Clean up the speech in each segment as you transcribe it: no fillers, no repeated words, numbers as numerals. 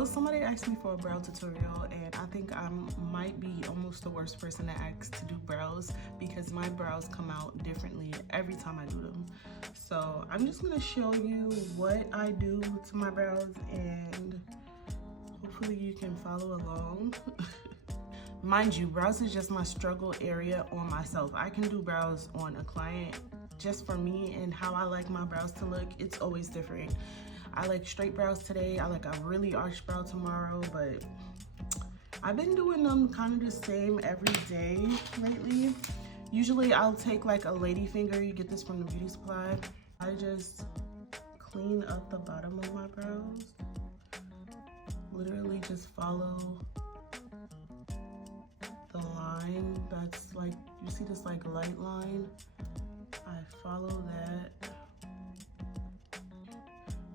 So somebody asked me for a brow tutorial, and I think I might be almost the worst person to ask to do brows because my brows come out differently every time I do them. So I'm just gonna show you what I do to my brows, and hopefully you can follow along. Mind you, brows is just my struggle area on myself. I can do brows on a client. Just for me and how I like my brows to look, it's always different. I like straight brows today, I like a really arched brow tomorrow, but I've been doing them kind of the same every day lately. Usually I'll take like a lady finger, you get this from the beauty supply. I just clean up the bottom of my brows. Literally just follow the line that's like, you see this like light line? I follow that.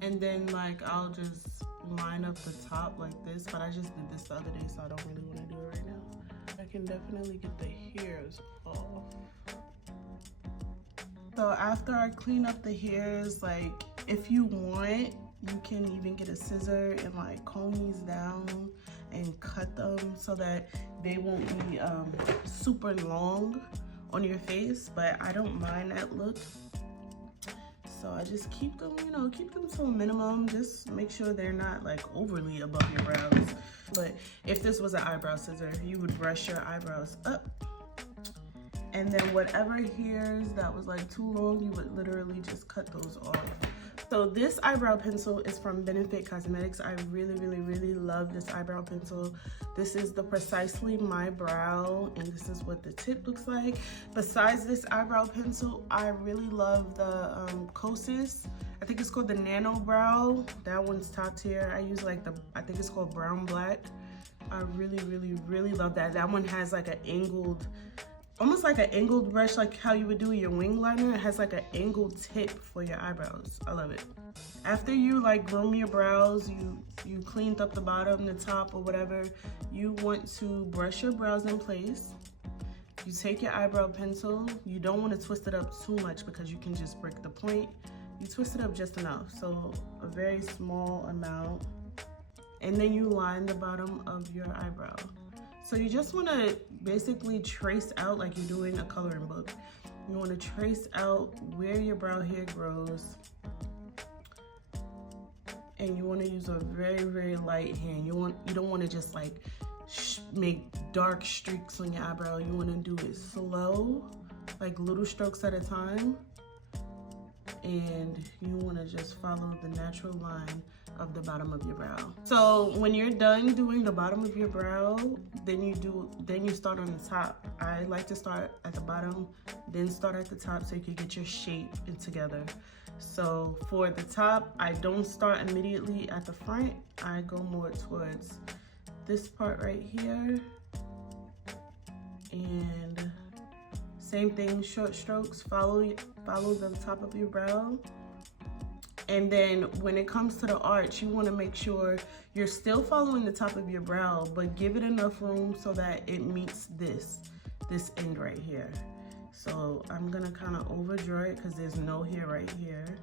And then like I'll just line up the top like this, but I just did this the other day, so I don't really want to do it right now. I can definitely get the hairs off. So after I clean up the hairs, like if you want, you can even get a scissor and like comb these down and cut them so that they won't be super long on your face, but I don't mind that look. So I just keep them, you know, keep them to a minimum. Just make sure they're not like overly above your brows. But if this was an eyebrow scissor, you would brush your eyebrows up. And then whatever hairs that was like too long, you would literally just cut those off. So this eyebrow pencil is from Benefit Cosmetics. I really love this eyebrow pencil. This is the Precisely My Brow, and this is what the tip looks like. Besides this eyebrow pencil, I really love the Kosas. I think it's called the Nano Brow. That one's top tier. I use like I think it's called Brown Black. I really love that. That one has like an angled, almost like an angled brush, like how you would do your wing liner. It has like an angled tip for your eyebrows. I love it. After you like groom your brows, you cleaned up the bottom, the top, or whatever, you want to brush your brows in place. You take your eyebrow pencil. You don't want to twist it up too much because you can just break the point. You twist it up just enough, so a very small amount. And then you line the bottom of your eyebrow. So you just want to basically trace out like you're doing a coloring book. You want to trace out where your brow hair grows. And you want to use a very light hand. You don't want to just like make dark streaks on your eyebrow. You want to do it slow, like little strokes at a time. And you want to just follow the natural line of the bottom of your brow. So when you're done doing the bottom of your brow, then you start on the top. I like to start at the bottom, then start at the top so you can get your shape together. So for the top, I don't start immediately at the front. I go more towards this part right here. And same thing, short strokes, follow the top of your brow. And then when it comes to the arch, you want to make sure you're still following the top of your brow, but give it enough room so that it meets this end right here. So I'm gonna kind of overdraw it because there's no hair right here.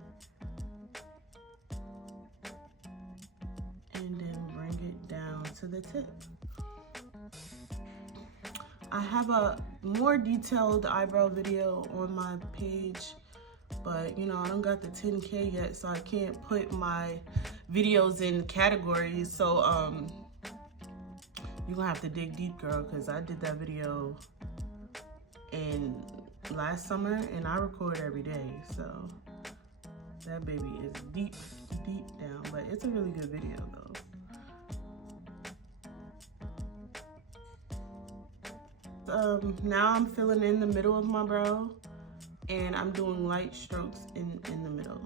And then bring it down to the tip. I have a more detailed eyebrow video on my page, but you know, I don't got the 10K yet, so I can't put my videos in categories. So you're gonna have to dig deep, girl, because I did that video in last summer and I record every day, so that baby is deep down, but it's a really good video though. Now I'm filling in the middle of my brow, and I'm doing light strokes in the middle.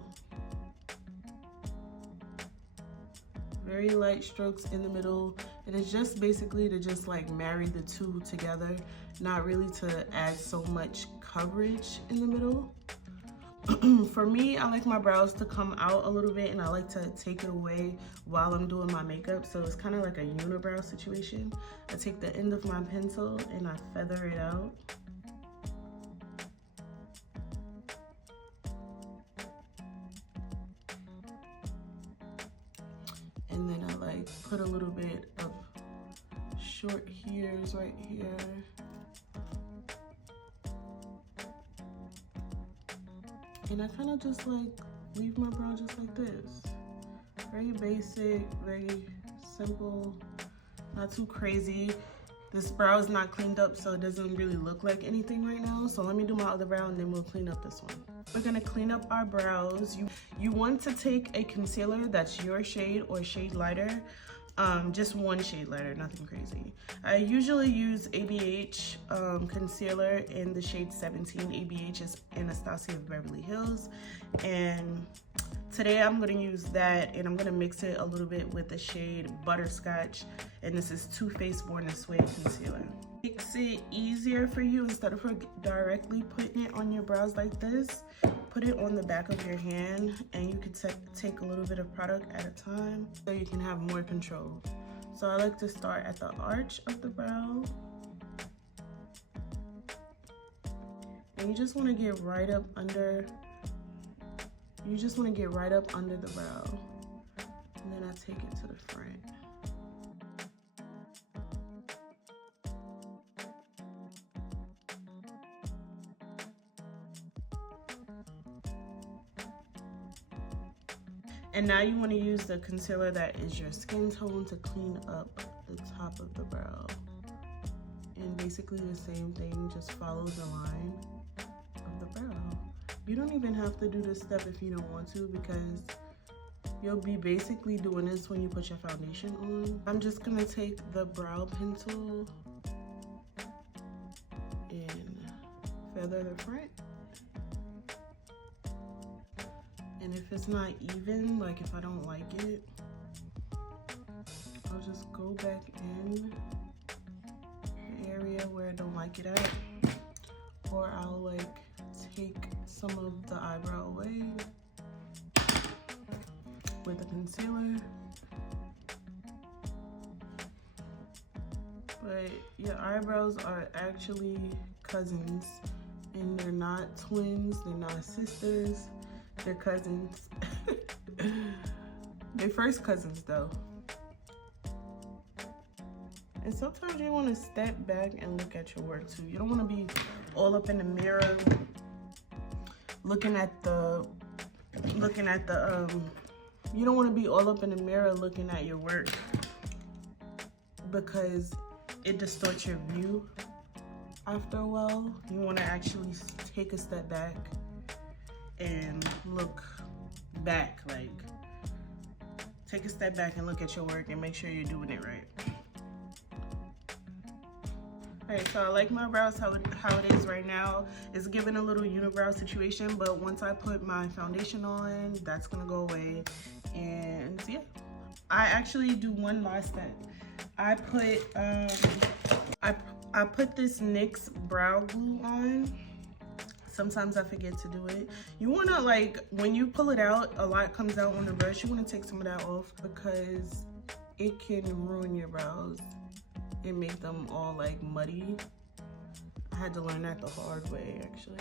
Very light strokes in the middle. And it's just basically to just like marry the two together, not really to add so much coverage in the middle. For me, I like my brows to come out a little bit, and I like to take it away while I'm doing my makeup. So it's kind of like a unibrow situation. I take the end of my pencil and I feather it out. And then I like put a little bit of short hairs right here. And I kind of just like leave my brow just like this. Very basic, very simple, not too crazy. This brow is not cleaned up, so it doesn't really look like anything right now. So let me do my other brow and then we'll clean up this one. We're gonna clean up our brows. You want to take a concealer that's your shade or shade lighter. Just one shade lighter, nothing crazy. I usually use ABH concealer in the shade 17. ABH is Anastasia of Beverly Hills. And today I'm gonna use that and I'm gonna mix it a little bit with the shade Butterscotch. And this is Too Faced Born This Way concealer. Makes it easier for you, instead of directly putting it on your brows like this, put it on the back of your hand and you can take a little bit of product at a time so you can have more control. So I like to start at the arch of the brow. And you just want to get right up under, the brow. And then I take it to the front. And now you want to use the concealer that is your skin tone to clean up the top of the brow. And basically the same thing, just follow the line of the brow. You don't even have to do this step if you don't want to, because you'll be basically doing this when you put your foundation on. I'm just gonna take the brow pencil and feather the front. And if it's not even, like if I don't like it, I'll just go back in the area where I don't like it at. Or I'll like take some of the eyebrow away with a concealer. But your eyebrows are actually cousins, and they're not twins, they're not sisters. They're cousins. They're first cousins though. And sometimes you want to step back and look at your work too. You don't want to be all up in the mirror looking at the you don't want to be all up in the mirror looking at your work, because it distorts your view after a while. You want to actually take a step back and look back, like take a step back and look at your work and make sure you're doing it right. Alright, so I like my brows how it is right now. It's giving a little unibrow situation, but once I put my foundation on, that's gonna go away. And yeah, I actually do one last step. I put this NYX brow glue on. Sometimes I forget to do it. You wanna, like, when you pull it out, a lot comes out on the brush. You wanna take some of that off because it can ruin your brows and make them all like muddy. I had to learn that the hard way, actually.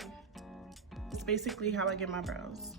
It's basically how I get my brows.